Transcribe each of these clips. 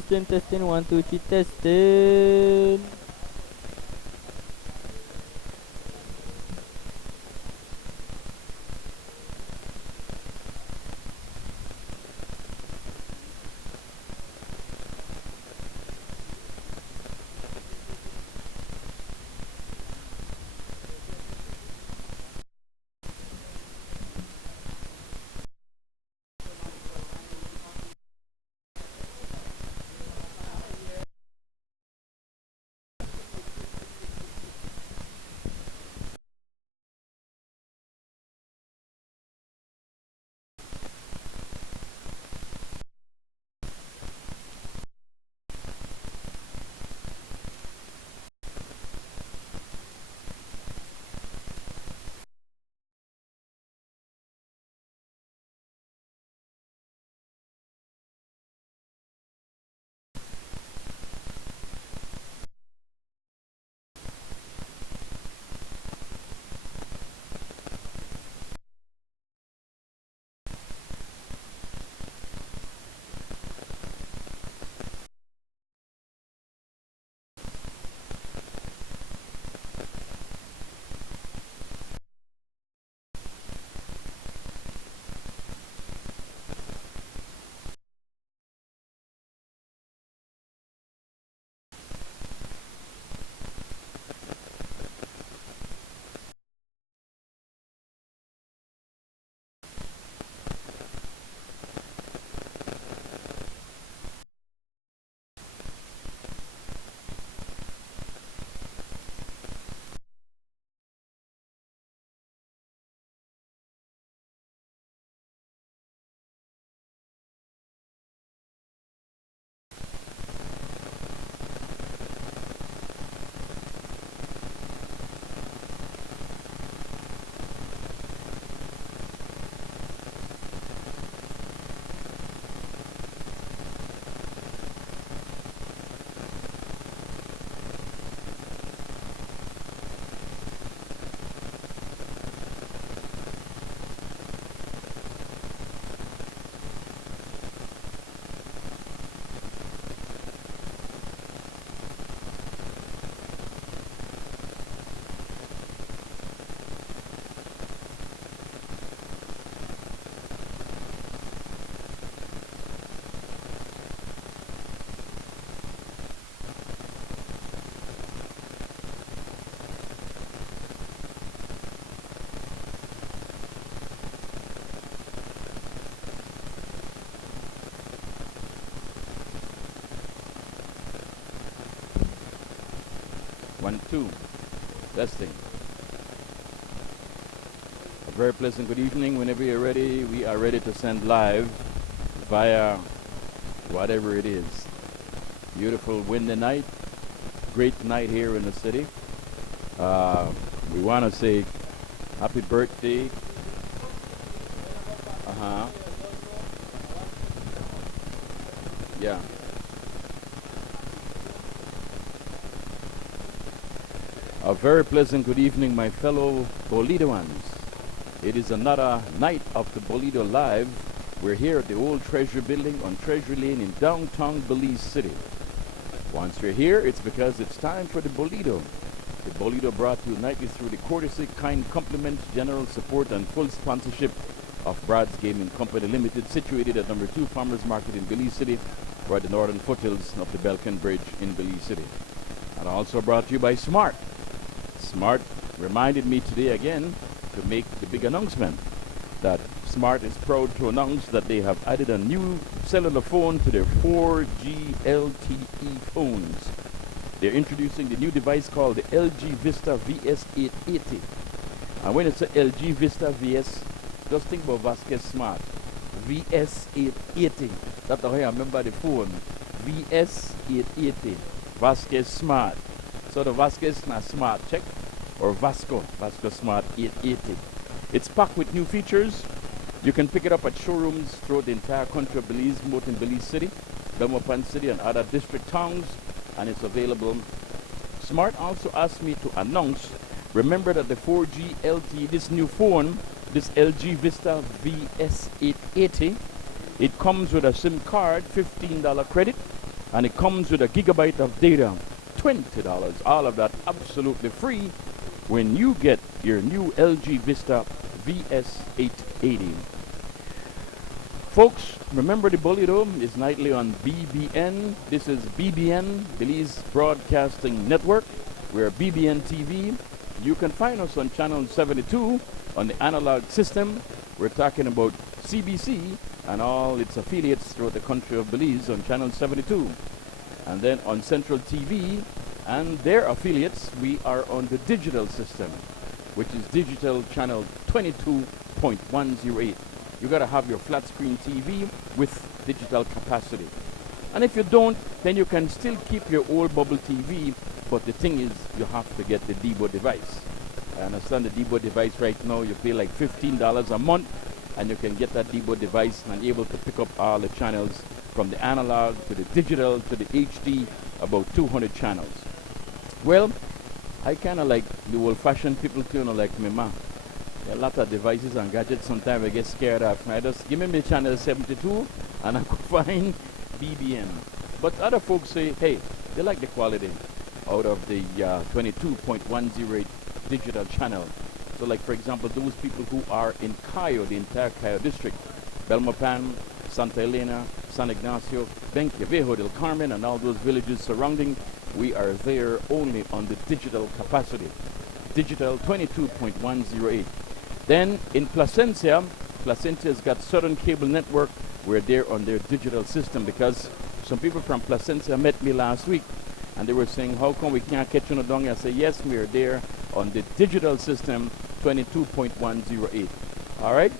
testing, 1, 2, 3, testing. One, two, testing. A very pleasant good evening. Whenever you're ready, we are ready to send live via whatever it is. Beautiful windy night, great night here in the city. We want to say happy birthday. Yeah. A very pleasant good evening, my fellow Bolidoans. It is another night of the Bolido Live. We're here at the old Treasury Building on Treasury Lane in downtown Belize City. Once we're here, it's because it's time for the Bolido. The Bolido brought to you nightly through the courtesy, kind compliment, general support, and full sponsorship of Brad's Gaming Company Limited, situated at number 2 Farmers Market in Belize City, or at the northern foothills of the Belkin Bridge in Belize City. And also brought to you by Smart. Smart reminded me today again to make the big announcement that Smart is proud to announce that they have added a new cellular phone to their 4G LTE phones. They're introducing the new device called the LG Vista VS880. And when it's a LG Vista VS, just think about Vasquez Smart. VS880. That's how I remember the phone. VS880. Vasquez Smart. So the Vasquez Smart check, or Vasco Smart 880. It's packed with new features. You can pick it up at showrooms throughout the entire country of Belize, both in Belize City, Belmopan City, and other district towns, and it's available. Smart also asked me to announce, remember that the 4G LTE, this new phone, this LG Vista VS880, it comes with a SIM card, $15 credit, and it comes with a gigabyte of data. $20. All of that absolutely free when you get your new LG Vista VS880. Folks, remember the Bolido is nightly on BBN. This is BBN, Belize Broadcasting Network. We're BBN TV. You can find us on channel 72 on the analog system. We're talking about CBC and all its affiliates throughout the country of Belize on channel 72. And then on Central TV and their affiliates, we are on the digital system, which is digital channel 22.108. You got to have your flat screen TV with digital capacity. And if you don't, then you can still keep your old bubble TV, but the thing is, you have to get the Debo device. I understand the Debo device right now, you pay like $15 a month, and you can get that Debo device and able to pick up all the channels from the analog to the digital to the HD, about 200 channels. Well, I kind of like the old-fashioned people too, like me, ma. A lot of devices and gadgets sometimes I get scared of. I just give me channel 72 and I could find BBN. But other folks say, hey, they like the quality out of the 22.108 digital channel. So like for example, those people who are in Cayo, the entire Cayo district, Belmopan, Santa Elena, San Ignacio, Benque Viejo, Del Carmen, and all those villages surrounding, we are there only on the digital capacity. Digital 22.108. Then in Placencia, Placencia's got Southern Cable Network. We're there on their digital system because some people from Placencia met me last week and they were saying, how come we can't catch you down? I say, yes, we're there on the digital system 22.108. All right?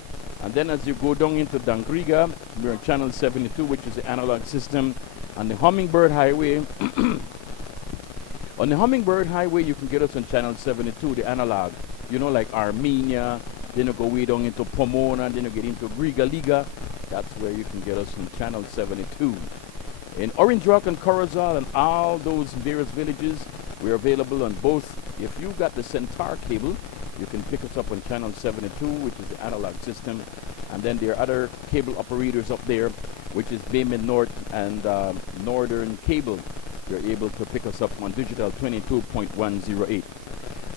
And then as you go down into Dangriga, we're on channel 72, which is the analog system. On the Hummingbird Highway, on the Hummingbird Highway, you can get us on channel 72, the analog. You know, like Armenia, then you go way down into Pomona, then you get into Griga Liga. That's where you can get us on channel 72. In Orange Rock and Corozal and all those various villages, we're available on both. If you got the Centaur cable, you can pick us up on channel 72, which is the analog system. And then there are other cable operators up there, which is Bayman North and Northern Cable. You're able to pick us up on digital 22.108.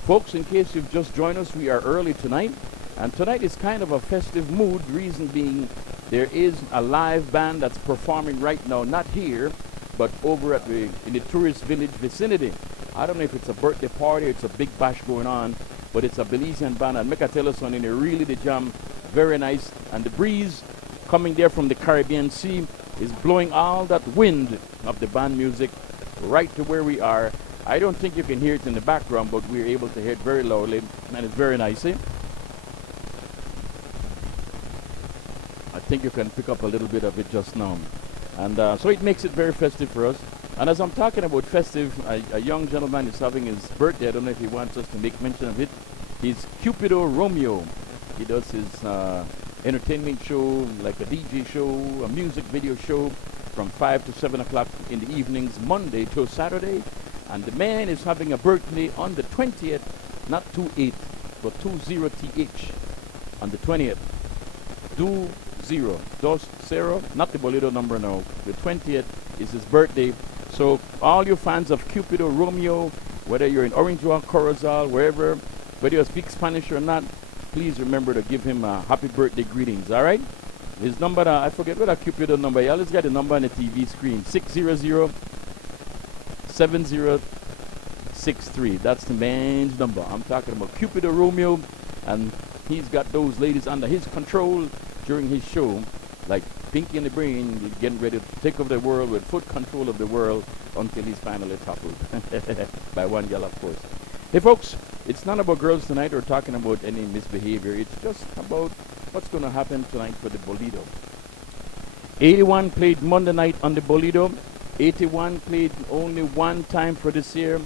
Folks, in case you've just joined us, we are early tonight. And tonight is kind of a festive mood. Reason being, there is a live band that's performing right now, not here, but over at in the tourist village vicinity. I don't know if it's a birthday party, it's a big bash going on, but it's a Belizean band. And make I tell you something, they really the jam very nice. And the breeze coming there from the Caribbean Sea is blowing all that wind of the band music right to where we are. I don't think you can hear it in the background, but we're able to hear it very loudly, and it's very nice. Eh? I think you can pick up a little bit of it just now. And so it makes it very festive for us. And as I'm talking about festive, a young gentleman is having his birthday. I don't know if he wants us to make mention of it. He's Cupido Romeo. He does his entertainment show, like a DJ show, a music video show, from 5 to 7 o'clock in the evenings, Monday to Saturday. And the man is having a birthday on the 20th, not 28, but 20th, on the 20th. 20, not the Bolido number now. The 20th is his birthday. So all you fans of Cupido Romeo, whether you're in Orange Rock, Corozal, wherever, whether you speak Spanish or not, please remember to give him happy birthday greetings, all right? His number, I forget what a Cupido number. You always got the number on the TV screen, 600-7063. That's the man's number. I'm talking about Cupido Romeo, and he's got those ladies under his control during his show, like Pinky and the Brain, getting ready to take over the world with foot control of the world until he's finally toppled by one girl, of course. Hey, folks, it's not about girls tonight or talking about any misbehavior. It's just about what's going to happen tonight for the Bolido. 81 played Monday night on the Bolido. 81 played only one time for this year,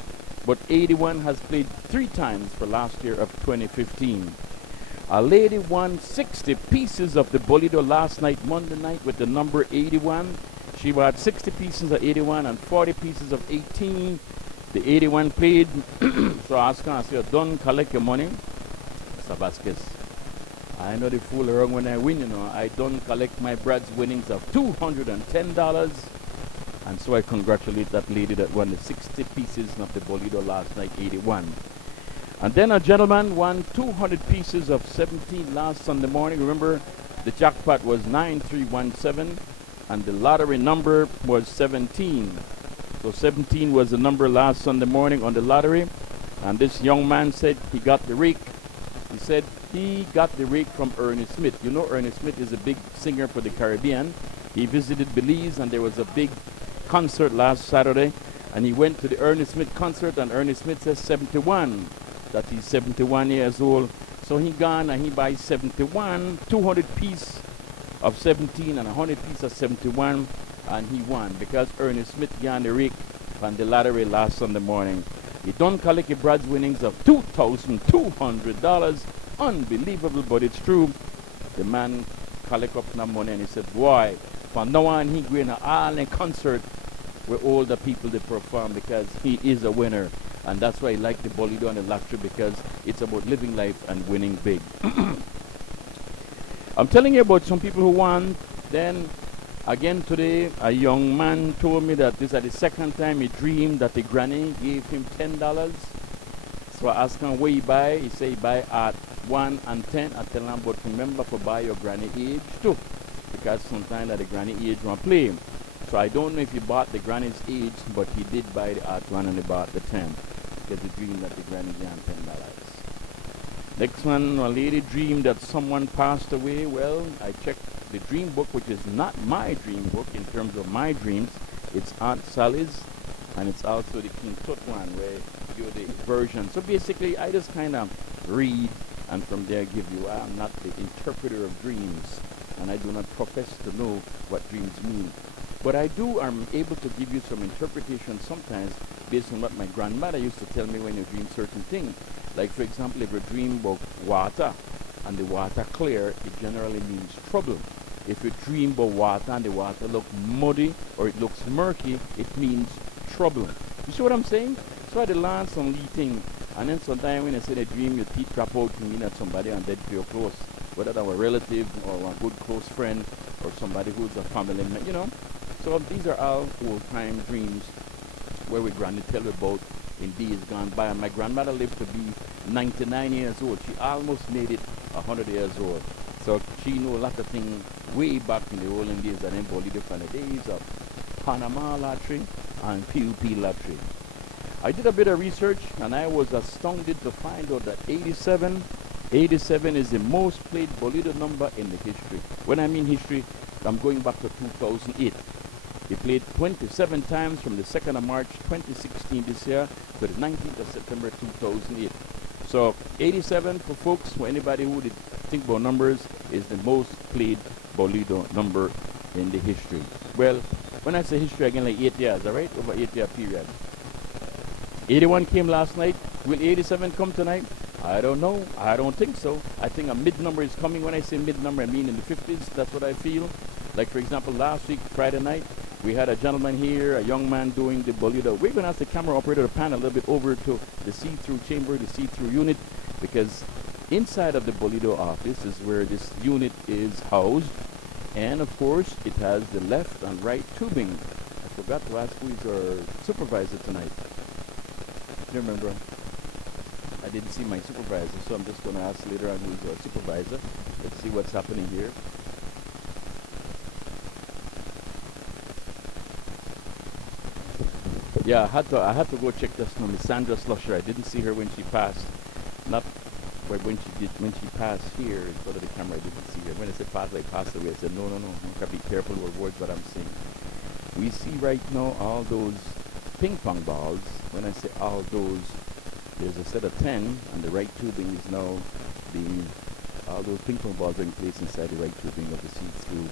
but 81 has played 3 times for last year of 2015. A lady won 60 pieces of the Bolido last night, Monday night, with the number 81. She bought 60 pieces of 81 and 40 pieces of 18. The 81 played, so I was going to say, don't collect your money. Mr. Vasquez, I know the fool around when I win, you know. I don't collect my Brad's winnings of $210. And so I congratulate that lady that won the 60 pieces of the Bolido last night, 81. And then a gentleman won 200 pieces of 17 last Sunday morning. Remember, the jackpot was 9317, and the lottery number was 17. So 17 was the number last Sunday morning on the lottery. And this young man said he got the rake. He said he got the rake from Ernest Smith. You know Ernest Smith is a big singer for the Caribbean. He visited Belize, and there was a big concert last Saturday. And he went to the Ernest Smith concert, and Ernest Smith says 71. That he's 71 years old. So he gone and he buys 71, 200 piece of 17 and 100 piece of 71, and he won because Ernest Smith got the rake on the lottery last Sunday morning. He done collect a Brad's winnings of $2,200. Unbelievable, but it's true. The man collect up that money, and he said, boy, from now on he going to all in concert where all the people they perform because he is a winner. And that's why I like the Bolido and the lottery, because it's about living life and winning big. I'm telling you about some people who won. Then again today, a young man told me that this is the second time he dreamed that the granny gave him $10. So I asked him where he buy. He said he buy at 1 and 10. I tell him, but remember to buy your granny age too, because sometimes that the granny age won't play. So I don't know if he bought the granny's age, but he did buy the art one and he bought the 10. Because he dreamed that the granny gave him $10. Next one, a lady dreamed that someone passed away. Well, I checked the dream book, which is not my dream book in terms of my dreams. It's Aunt Sally's, and it's also the King Tut one, where you do the version. So basically, I just kind of read, and from there give you. I'm not the interpreter of dreams, and I do not profess to know what dreams mean. But I am able to give you some interpretation sometimes based on what my grandmother used to tell me when you dream certain things. Like, for example, if you dream about water and the water clear, it generally means trouble. If you dream about water and the water looks muddy or it looks murky, it means trouble. You see what I'm saying? So I learn some little thing. And then sometimes when I say a dream, your teeth drop out to mean that somebody and dead to your close. Whether they're a relative or a good close friend or somebody who's a family member, you know. So these are all old-time dreams where we granny tell about in days gone by. And my grandmother lived to be 99 years old. She almost made it 100 years old. So she knew a lot of things way back in the olden days and then Bolido from the days of Panama lottery and PUP lottery. I did a bit of research and I was astounded to find out that 87 is the most played Bolido number in the history. When I mean history, I'm going back to 2008. He played 27 times from the 2nd of March 2016 this year to the 19th of September 2008. So 87 for folks, for anybody who did think about numbers, is the most played Bolido number in the history. Well, when I say history again, like 8 years, all right? Over 8-year period. 81 came last night. Will 87 come tonight? I don't know. I don't think so. I think a mid number is coming. When I say mid number, I mean in the 50s. That's what I feel. Like, for example, last week, Friday night, we had a gentleman here, a young man doing the Bolido. We're going to ask the camera operator to pan a little bit over to the see-through chamber, the see-through unit, because inside of the Bolido office is where this unit is housed. And, of course, it has the left and right tubing. I forgot to ask who is our supervisor tonight. Do you remember? I didn't see my supervisor, so I'm just going to ask later on who's our supervisor. Let's see what's happening here. Yeah, I had to go check this now. Miss Sandra Slusher. I didn't see her when she passed. Not when she passed here in front of the camera. I didn't see her. When I said passed, I passed away. I said no. I gotta be careful with words what I'm saying. We see right now all those ping pong balls. When I say all those, there's a set of 10, and the right tubing is now being. All those ping pong balls are in place inside the right tubing of the see-through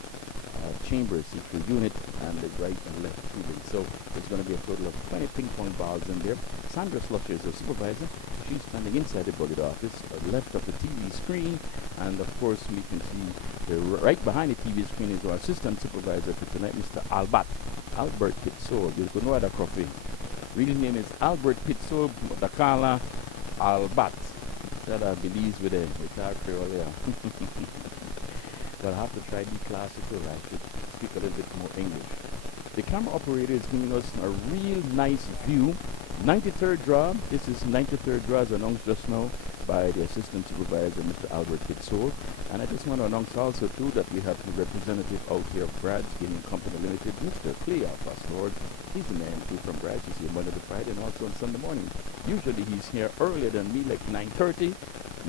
chamber, see-through unit, and the right and left tubing. So there's going to be a total of 20 ping pong balls in there. Sandra Slutcher is the supervisor. She's standing inside the Bolido office, left of the TV screen, and of course we can see right behind the TV screen is our assistant supervisor for tonight, Mr. Albert Pitzol. There's no other coffee. Real name is Albert Pitzol Dakala Albat. That I believe with a guitar Creole there. But I have to try to be classical. I should speak a little bit more English. The camera operator is giving us a real nice view. 93rd draw. This is 93rd draw as announced just now by the assistant supervisor, Mr. Albert Fitzol. And I just want to announce also too that we have the representative out here of Brad's Gaming Company Limited, Mr. Cleophas Lord. He's the man too from Brad's. He's here Monday to Friday and also on Sunday morning. Usually he's here earlier than me, like 9:30.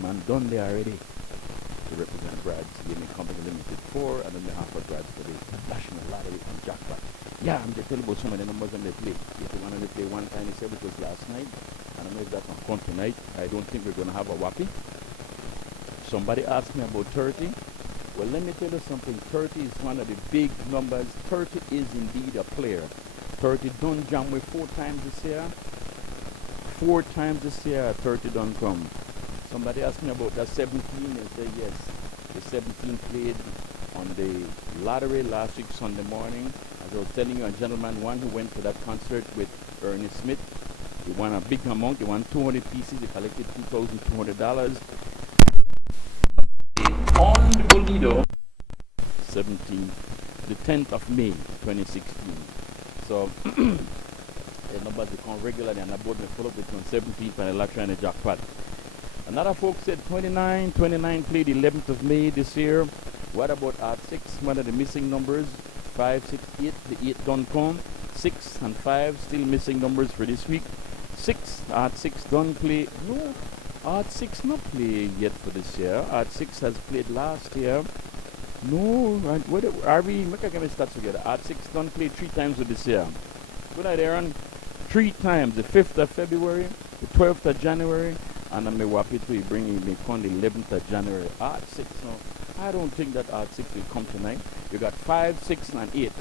Man done there already to represent Brad's Gaming Company Limited for and on behalf of Brad's for the National Lottery and Jackpot. Yeah, I'm just telling you about some of the numbers on the play. If you want to play one time, he said it was last night. I don't know if that's on count tonight. I don't think we're going to have a whoppy. Somebody asked me about 30. Well, let me tell you something. 30 is one of the big numbers. 30 is indeed a player. 30 done jam with 4 times this year. 4 times this year, 30 done come. Somebody asked me about that 17 and said yes. The 17 played on the lottery last week Sunday morning. As I was telling you, a gentleman, one who went to that concert with Ernest Smith, he won a big amount. He won 200 pieces. He collected $2,200. On the Bolido, 17, the 10th of May, 2016. So, the numbers become regular and I both may follow up between 17th and the lottery and the jackpot. Another folks said 29 played 11th of May this year. What about Art 6? One of the missing numbers, 5, 6, 8. The 8 don't come. 6 and 5 still missing numbers for this week. 6, Art 6 don't play. No, Art 6 not play yet for this year. Art 6 has played last year. No, what are we? Make a start together. Art 6 don't play 3 times for this year. Good night, Aaron. 3 times. The 5th of February, the 12th of January, and I'm happy to bring me on the 11th of January. Art 6 no. I don't think that Art 6 will come tonight. You got 5, 6, and 8.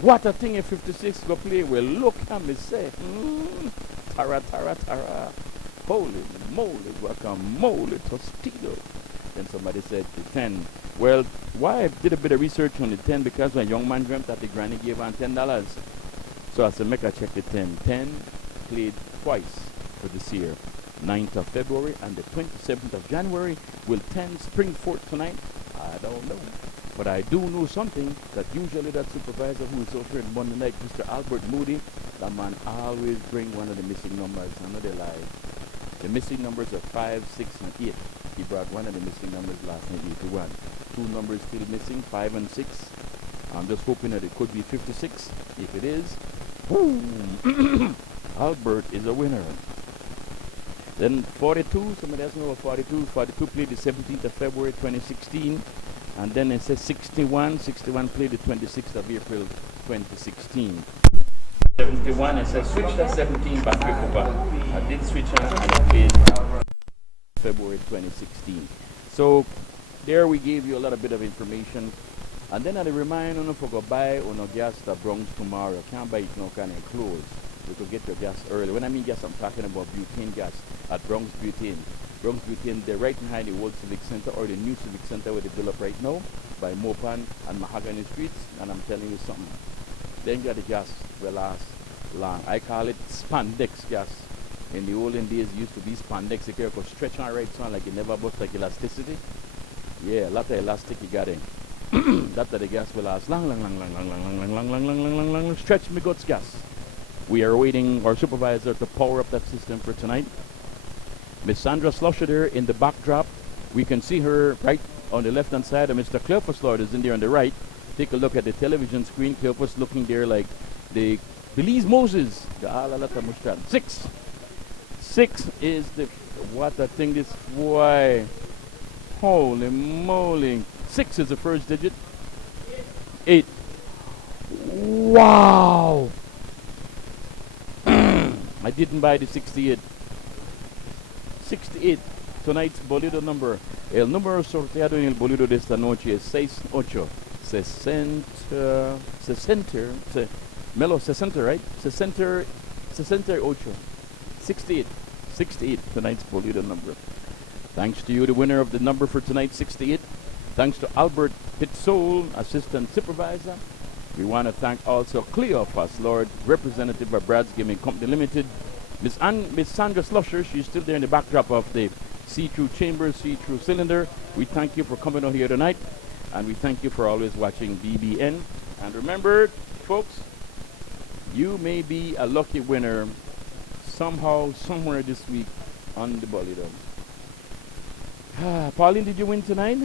What a thing if 56 go play. Well, look at me say. Tara. Holy moly, guacamole, Tostito. Then somebody said the 10. Well, why I did a bit of research on the 10 because when a young man dreamt that the granny gave him $10. So I said, make a check the 10. 10 played twice for this year. 9th of February and the 27th of January. Will 10 spring forth tonight? I don't know. But I do know something, that usually that supervisor who is out here in Monday night, Mr. Albert Moody, that man always bring one of the missing numbers. I know they lie. The missing numbers are 5, 6, and 8. He brought one of the missing numbers last night, 81. 2 numbers still missing, 5 and 6. I'm just hoping that it could be 56. If it is, boom! Albert is a winner. Then 42, somebody else know about 42. 42 played the 17th of February 2016. And then it says 61. 61 played the 26th of April 2016. 71, it says switch that 17 back over. I did switch and I played February 2016. So there we gave you a little bit of information. And then I remind you for go buy on a gas that Bronx tomorrow. Can't buy it no kind of clothes. You could get your gas early. When I mean gas, I'm talking about butane gas at Bronx Butane. Bronx Butane, they're right behind the old Civic Center or the new Civic Center where they build up right now by Mopan and Mahogany Streets. And I'm telling you something. Then got the gas will last long. I call it spandex gas. In the olden days, it used to be spandex. You could stretch on right on like it never bust like elasticity. Yeah, a lot of elastic you got in. That's the gas will last long. Stretch me guts gas. We are waiting our supervisor to power up that system for tonight. Miss Sandra Slusher there in the backdrop. We can see her right on the left hand side, and Mr. Cleophas Lord is in there on the right. Take a look at the television screen. Cleophas looking there like the Belize Moses. 6. 6 is the what I think this why. Holy moly. 6 is the first digit. 8. Wow. I didn't buy the 68. 68. Tonight's Bolido number. El número sorteado en el Bolido de esta noche es 68. 60. Melo, 60, right? 68. 68. 68. Tonight's Bolido number. Thanks to you, the winner of the number for tonight, 68. Thanks to Albert Pitzol, Assistant Supervisor. We want to thank also Cleophas Lord, representative of Brad's Gaming Company Limited. Miss Sandra Slusher, she's still there in the backdrop of the see-through chamber, see-through cylinder. We thank you for coming on here tonight, and we thank you for always watching BBN. And remember, folks, You may be a lucky winner somehow, somewhere this week on the Bolido. Pauline, did you win tonight?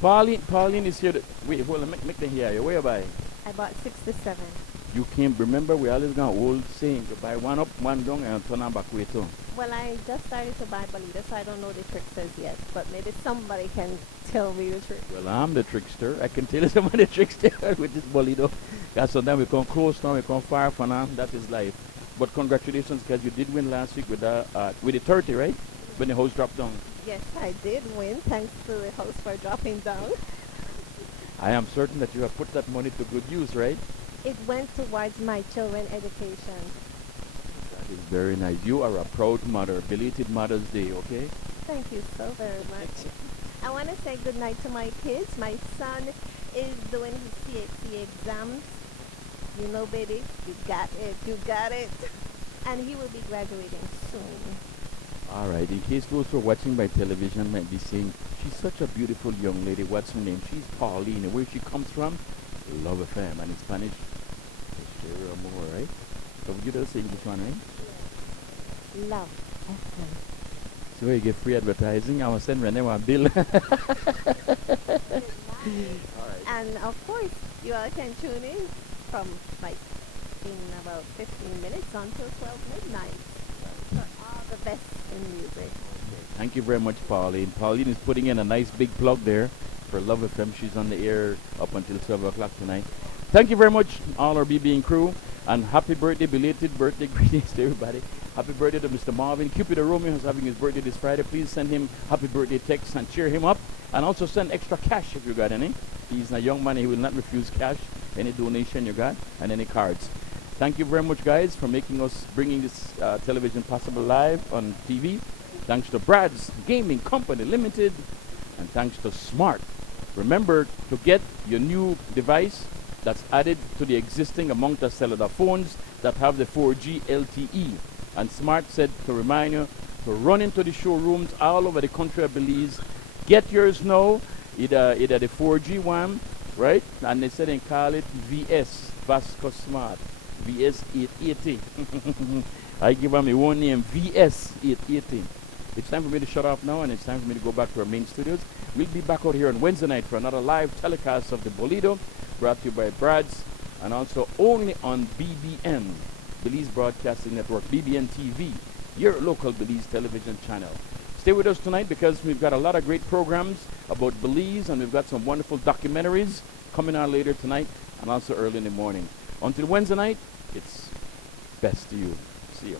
Pauline is here. Wait, hold on, make the hear you. Where by? I bought 6 to 7. You can't remember we always got old saying to buy one up, one down, and turn on back way too. Well, I just started to buy Bolita, so I don't know the tricksters yet. But maybe somebody can tell me the trick. Well, I'm the trickster. I can tell you some of the trickster with this Bolido. Because sometimes we come close now, we come far from now. That is life. But congratulations, because you did win last week with the 30, right? When the house dropped down. Yes, I did win, thanks to the house for dropping down. I am certain that you have put that money to good use, right? It went towards my children's education. That is very nice. You are a proud mother. Belated Mother's Day, okay? Thank you so very much. I want to say good night to my kids. My son is doing his CHC exams. You know, baby, you got it. And he will be graduating soon. All right. In case those who are watching by television might be saying, she's such a beautiful young lady. What's her name? She's Pauline. Where she comes from? Love FM. And in Spanish, share more, right? So you just say English one, right? Love FM. So you get free advertising. I will send Renee a bill. All right. And of course, you all can tune in from like in about 15 minutes until 12 midnight for all the best in music. Thank you very much, Pauline. Pauline is putting in a nice big plug there for Love FM. She's on the air up until 12 o'clock tonight. Thank you very much, all our BB crew. And happy birthday, belated birthday greetings to everybody. Happy birthday to Mr. Melvin. Cupid Romeo is having his birthday this Friday. Please send him happy birthday texts and cheer him up. And also send extra cash if you got any. He's a young man. He will not refuse cash, any donation you got, and any cards. Thank you very much, guys, for bringing this television possible live on TV. Thanks to Brad's Gaming Company Limited. And thanks to Smart. Remember to get your new device that's added to the existing amount of cellular phones that have the 4G LTE. And Smart said to remind you to run into the showrooms all over the country of Belize. Get yours now, either the 4G one, right? And they said they call it VS, Vasco Smart, VS 880. I give them my own name, VS 880. It's time for me to shut off now, and it's time for me to go back to our main studios. We'll be back out here on Wednesday night for another live telecast of the Bolido, brought to you by Brad's, and also only on BBN, Belize Broadcasting Network, BBN TV, your local Belize television channel. Stay with us tonight because we've got a lot of great programs about Belize, and we've got some wonderful documentaries coming out later tonight and also early in the morning. Until Wednesday night, it's best to you. See you.